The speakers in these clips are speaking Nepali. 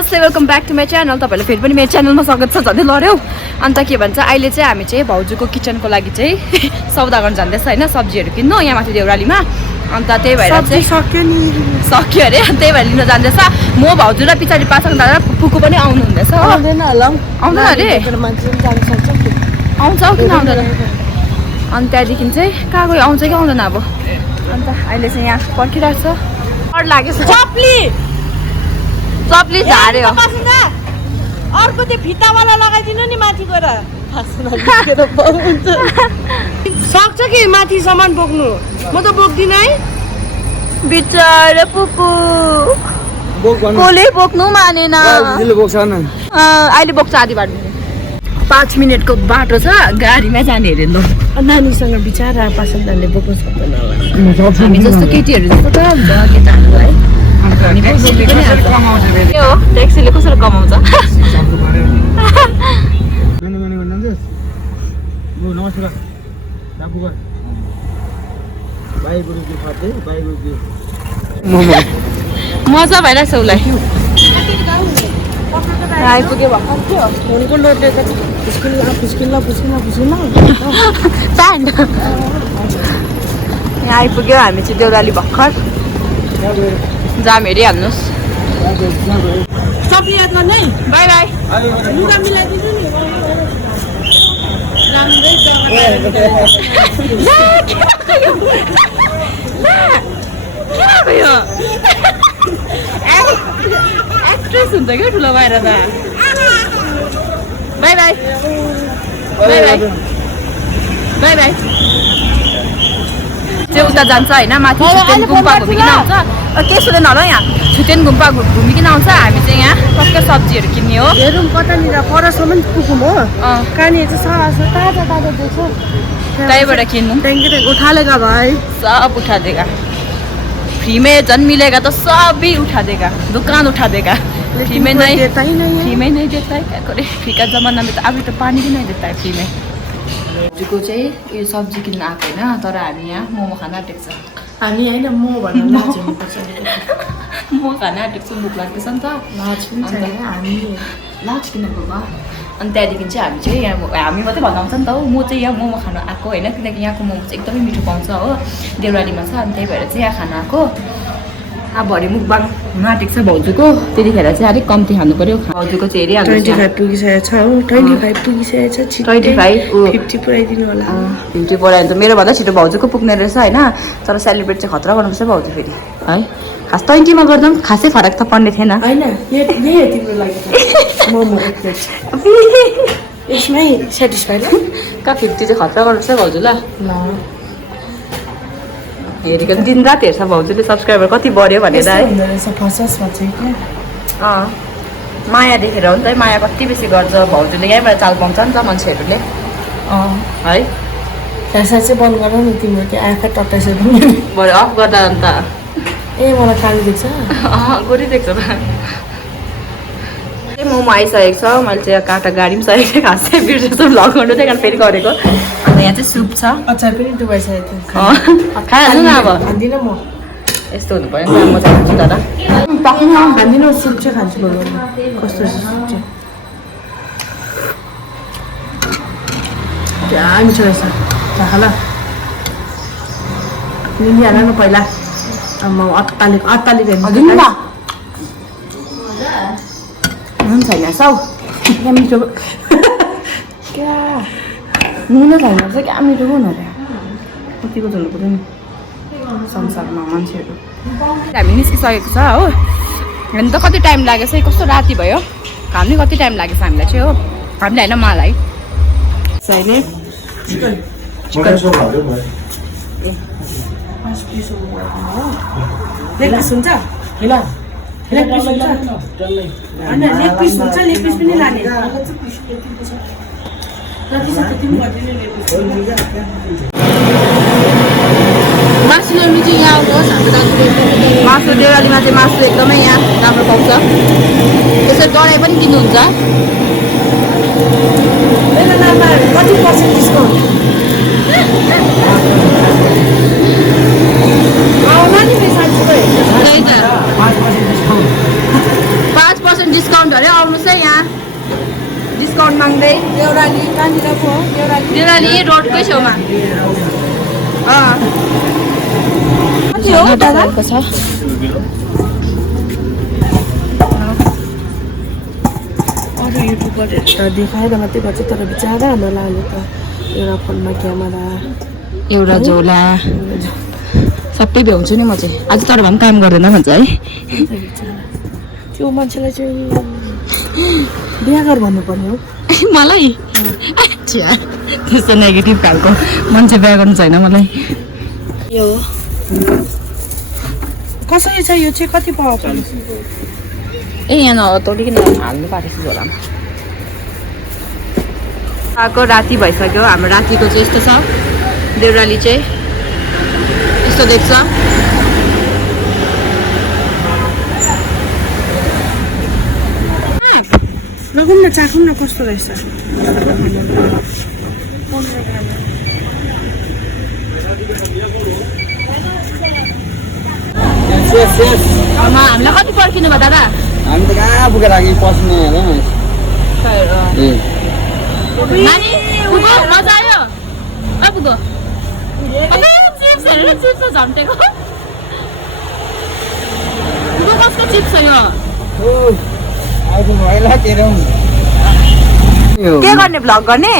नमस्ते welcome back to my channel. तपाईँहरूले फेरि पनि मेरो च्यानलमा स्वागत छ। झन् लड्यौ अन्त के भन्छ अहिले चाहिँ हामी चाहिँ भाउजूको किचनको लागि चाहिँ सौदा गर्न जाँदैछ होइन, सब्जीहरू किन्नु यहाँ माथि देउरालीमा। अन्त त्यही भएर चाहिँ सक्यो अरे, त्यही भएर लिन जाँदैछ। म भाउजू र पछाडि पासाङ दादा फुकु पनि आउनु हुँदैछ। आउँदैन अरे, आउँछ किन आउँदैन। अनि त्यहाँदेखि चाहिँ कहाँ गयो, आउँछ कि आउँदैन अब। अन्त अहिले चाहिँ यहाँ पर्खिरहेको छ, डर लागेको छ। चप्ली झार्यो अर्को त्यो फितावाला लगाइदिनु नि माथि गएर सक्छ कि माथि सामान बोक्नु, म त बोक्दिनँ है। बिचारा पुपु कोले बोक्नु मानेन, अहिले बोक्छ आधी बाटो। 5 मिनटको बाटो छ, गाडीमै जाने अरे। नानीसँग बिचारा पासनले बोक्नु सक्दैन होला। हामी जस्तो केटीहरू जस्तो त केटाहरू है, ट्याक्सीले कसरी कमाउँछ। मजा भइरहेछ उसलाई। आइपुग्यो फोनको लोडले त फुस्किल्ला यहाँ आइपुग्यो हामी चाहिँ देउराली भर्खर। जाम हेरिहाल्नुहोस्। सबै याद गर्ने बाई बाई। लुगा मिलाइदिनु नि। एक्ट्रेस हुन्छ क्या ठुलो भएर त। By by by by by by. चाहिँ उता जान्छ होइन, माथि छुटेन गुम्पा घुमिकन आउँछ। केही सुन्दैन होला यहाँ, छुटेन गुम्पा घुमिकन आउँछ। हामी चाहिँ यहाँ टक्कै सब्जीहरू किन्ने हो। हेरौँ कतानिर परसम्म पुगौँ हो। कहाँनिर चाहिँ ताजा देख्छ, त्यहीँबाट किन्नु। उठालेगा भाइ, सब उठा देगा, फ्री में जन मिलेगा तो सब भी उठा देगा, दुकान उठा देगा। फ्री में नहीं देता है, क्या करे। फ्री का जमाना में तो अभी तो पानी भी नहीं देता है फ्री में। भाउजूको चाहिँ यो सब्जी किन्न आएको होइन, तर हामी यहाँ मोमो खान आँटेको छ। हामी होइन म भन्नु म खान आँटेको छु, भोक लाग्दैछ नि त। हामी लाज किन गएको। अनि त्यहाँदेखि चाहिँ हामी चाहिँ यहाँ हामी मात्रै भन्नु आउँछ नि त हो। म चाहिँ यहाँ मोमो खानु आएको होइन, किनकि यहाँको मोमो चाहिँ एकदमै मिठो पाउँछ हो, देउरालीमा छ। अनि त्यही भएर चाहिँ यहाँ खानु आएको। अब भरे मुखबाङ आँटेको छ भाउजूको, त्यतिखेर चाहिँ अलिक कम्ती खानु पऱ्यो। भाउजूको चाहिँ हेरिहाल्नु। 25 पुगिसकेको छ हो, 25 पुगिसकेको छ। 25 50 पुऱ्याइदिनु होला। 50 पुऱ्यायो भने त मेरोभन्दा छिटो भाउजूको पुग्ने रहेछ होइन। तर सेलिब्रेट चाहिँ खतरा गर्नुपर्छ भाउजू फेरि है। खास 20मा गर्दा पनि खासै फरक त पर्ने थिएन होइन। यही हो तिम्रो लागि मोमो एक प्लेट यसमै सेटिस्फाइड हो। 50 चाहिँ खतरा गर्नुपर्छ भाउजू। ल हेरेको दिन रात हेर्छ भाउजूले, सब्सक्राइबर कति बढ्यो भनेर है। माया देखेर हो नि त, माया कति बेसी गर्छ भाउजूले। यहीँबाट चाल पाउँछ नि त मान्छेहरूले है। फ्यासा चाहिँ बन्द गर न तिम्रो, त्यो आँखा टट्टाइसक्यो भरे अफ गर्दा अन्त। ए मलाई काली देख्छ, गोरी देख्छ त। मोमो आइसकेको छ, मैले चाहिँ काँटा गाडी पनि सकेको थिएँ। खास चाहिँ बिर्सेछु भ्लग गर्नु, त्यही कारण फेरि गरेको। अन्त यहाँ चाहिँ सुप छ, अचार पनि डुबाइसकेको थियो। खाइहाल्नु न अब, खाँदिनँ म। यस्तो हुनु पऱ्यो नि, म चाहिँ खान्छु दादा। खाँदिनँ, सुप चाहिँ खान्छु। कस्तो सुप चाहिँ क्या मिठो रहेछ। खाला लिनिहाल न पहिला। म अत्तालिक नुन छैन सौ, क्या मिठो। क्या नुन छैन चाहिँ क्या मिठो हो न। कतिको झुल्नु पऱ्यो नि संसारमा मान्छेहरू। हामी निस्किसकेको छ हो। हेर्नु त कति टाइम लागेछ, कस्तो राति भयो। खानु कति टाइम लागेछ हामीलाई चाहिँ हो, हामीले होइन मलाई चाहिने चिकन लेग पिस हुन्छ, लेग पिस हुन्छ, होइन लेग पिस हुन्छ, लेग पिस पनि लाने। मासु ल्याउनु चाहिँ यहाँ आउनुहोस् हाम्रो दाजुले। मासु देउरालीमा चाहिँ मासु एकदमै यहाँ राम्रो पाउँछ। त्यसरी डराइ पनि दिनुहुन्छ। कति पर्सेन्ट डिस्काउन्ट? नि रोडकै छेउमा कति हो दादा छ अरू युट्युबरहरू देखाएर मात्रै गर्छ तर बिचरा हामीलाई अहिले त एउटा फोनमा क्यामेरा एउटा झोला सबै भ्याउँछु नि म चाहिँ आज तर भए पनि काम गर्दैन भन्छ है त्यो मान्छेलाई चाहिँ बिहा गर भन्नुपर्ने हो मलाई त्यस्तो नेगेटिभ खालको मान्छे बिहा गर्नु छैन मलाई यो कसरी छ यो चाहिँ कति पाउँछ ए यहाँ नतोडिकन हाल्नु पारेको छु झोलामा आएको राति भइसक्यो हाम्रो रातिको चाहिँ यस्तो छ देउराली चाहिँ यस्तो देख्छ लगौँ न चाखौँ न कस्तो रहेछ हामीलाई कति पर्खिनु भयो दादा हामी त कहाँ पुगेर आएको पस्नु नानी पुग्यो मजा आयो पुग्यो चिप्स हेरेर चिप्स झम्टेको पुग्यो कसको चिप्स छ यो के गर्ने भ्लग गर्ने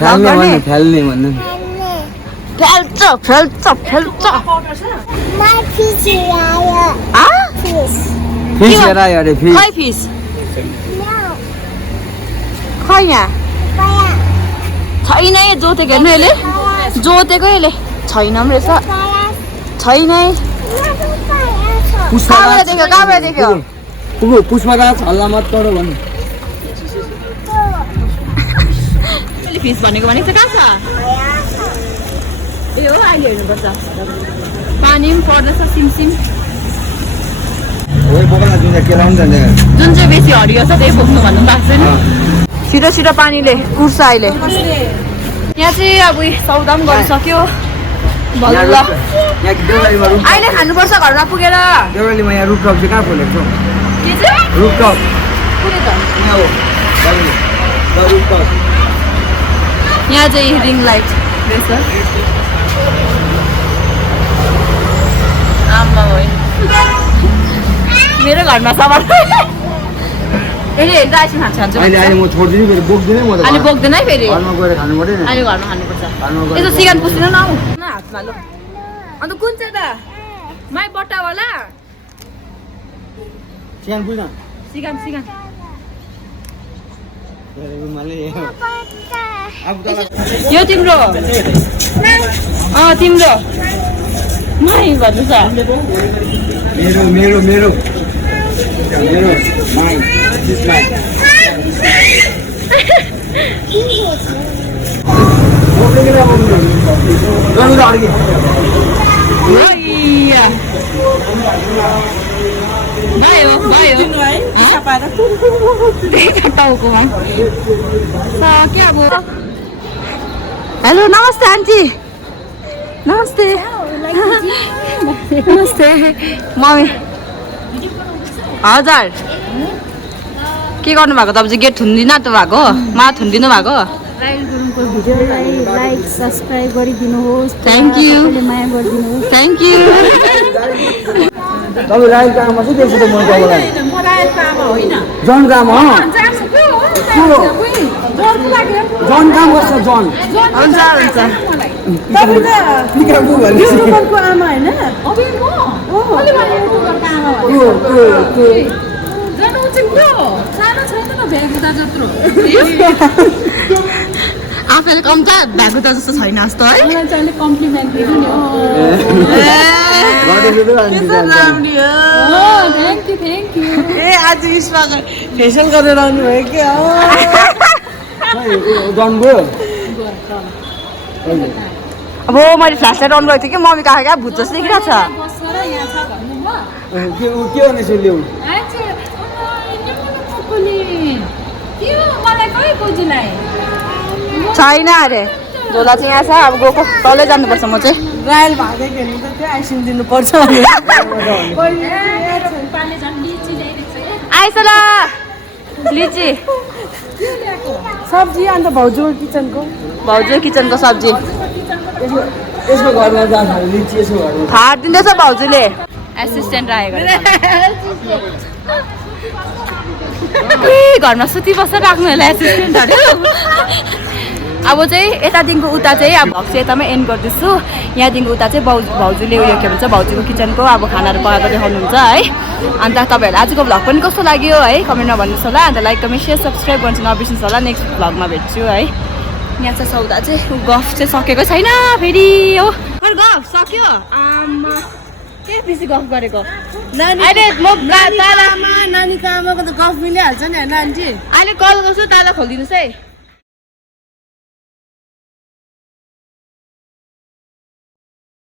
फ्याल्ने भन्नु फेल्छ फेल्छ फेल्छ फिस हेर अरे फिस खै फिस खै यहाँ छैन जोतेको हेर्नु यसले जोतेको यसले छैन पनि रहेछ छैन कहाँबाट देख्यो कहाँबाट देख्यो पुष्पराज हल्ला मत गरौ भन्नु फिस भनेको भनेको चाहिँ कहाँ छ ए हो अहिले हेर्नुपर्छ पानी पनि पर्दैछ सिमसिम जुन चाहिँ बेसी हरियो छ त्यही बोक्नु भन्नु भएको छैन छिटो छिटो पानीले कुर्छ अहिले यहाँ चाहिँ अब सौदा पनि गरिसक्यो भल्ल अहिले खानुपर्छ घरमा पुगेर देउरालीमा यहाँ रुपटप चाहिँ कहाँ खोलेको छ के चाहिँ रुपटप कुनै त यहाँ हो रुपटप यहाँ चाहिँ रिङ लाइट रहेछ आमा मेरो घरमा सवार अहिले हेर्दा आइसक्रिम खान्छ अहिले म छोड्दिनु फेरि बोक्दिनै म त अहिले बोक्दैन है फेरि घरमा गएर खानु पर्यो नि अहिले घरमा खानुपर्छ यसो सिगान पुस्दिनु न आऊ न हातमा लो अन्त कुन चाहिँ त माई बट्टावाला चिकन बुझ्न सिगान सिगान यो तिम्रो तिम्रो माई भन्नु छ मेरो मेरो मेरो मेरो माई दिस माई भयो भयो टाउकोमा सक्यो अब हेलो नमस्ते आन्टी नमस्ते नमस्ते मम्मी हजुर के गर्नु भएको तपाईँ चाहिँ गेट थुन्दिनु आँट्नु भएको मा थुनिदिनु भएको रायल गुरुङको भिडियोलाई लाइक सब्सक्राइब गरिदिनुहोस् थ्याङ्क यू माया गरिदिनुहोस् थ्याङ्क यू तपाईँ रायलको आमा चाहिँ देख्छु त म तपाईँलाई जनको आमा हो जन काम गर्छ जन हुन्छ हुन्छ युट्युबरको आमा होइन आफैले कम त भएको त जस्तो छैन जस्तो है कम्प्लिमेन्ट दिनु नि थ्याङ्क यू ए आज यसमा फेसियल गरेर आउनु भयो कि जन गयो अब मैले फ्ल्यास लाइट अन गरेको थिएँ कि मम्मी कहाँ कहाँ भुत जस्तो देखिरहेको छ के भने सुन्यौ छैन अरे झोला चाहिँ यहाँ छ अब गएको तलै जानुपर्छ म चाहिँ रायल भागेको हेर्नु त त्यो आइसिन दिनुपर्छ आइस ल लिची सब्जी अन्त भाउजू किचनको भाउजू किचनको सब्जी यसको घरमा जान्छ लिची यसको घरमा फाट दिँदैछ भाउजूले एसिस्टेन्ट राखेको घरमा सुती बस्छ राख्नु होला एसिस्टेन्टहरू अब चाहिँ यतादेखिको उता चाहिँ अब भक्स यतामै एन्ड गर्दैछु यहाँदेखिको उता चाहिँ भाउजूले उयो के भन्छ भाउजूको किचनको अब खानाहरू पकाएको देखाउनुहुन्छ है अन्त तपाईँहरूलाई आजको भ्लग पनि कस्तो लाग्यो है कमेन्टमा भन्नुहोस् होला अन्त लाइक कमेन्ट सेयर सब्सक्राइब गर्नु नबिर्सिनुहोस् होला नेक्स्ट भ्लगमा भेट्छु है यहाँ चाहिँ सौदा चाहिँ गफ चाहिँ सकेको छैन फेरि हो गफ सक्यो आमा के बेसी गफ गरेको अहिले म नानीको आमाको त गफ मिलिहाल्छ नि होइन आन्टी अहिले कल गर्छु ताला खोलिदिनुहोस् है